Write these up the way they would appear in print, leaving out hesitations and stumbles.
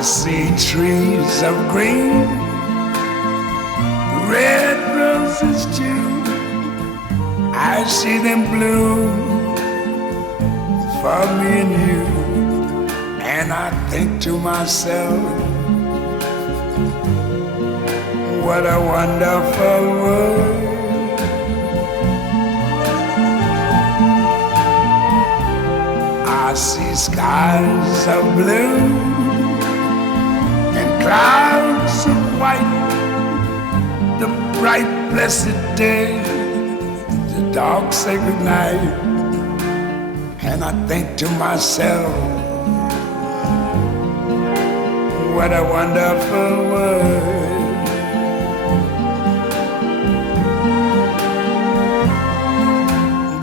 I see trees of green, red roses too. I see them bloom for me and you. And I think to myself, what a wonderful world. I see skies of blue and clouds of white, the bright blessed day, the dark sacred night. And I think to myself, what a wonderful world.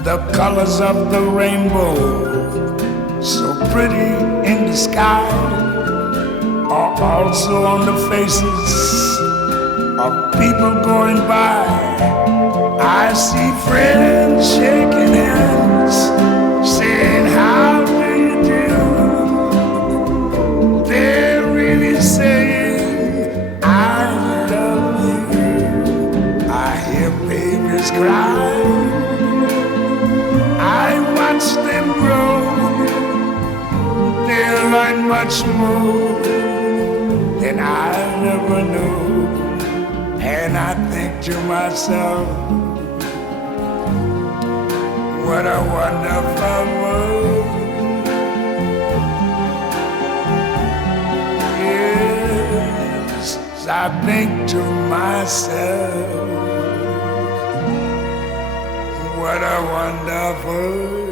The colors of the rainbow, so pretty in the sky, are also on the faces of people going by. I see friends shaking hands, saying, how do you do? They're really saying, I love you. I hear babies cry, I watch them grow. They'll learn much more than I never knew. And I think to myself, what a wonderful world. Yes, I think to myself, what a wonderful world.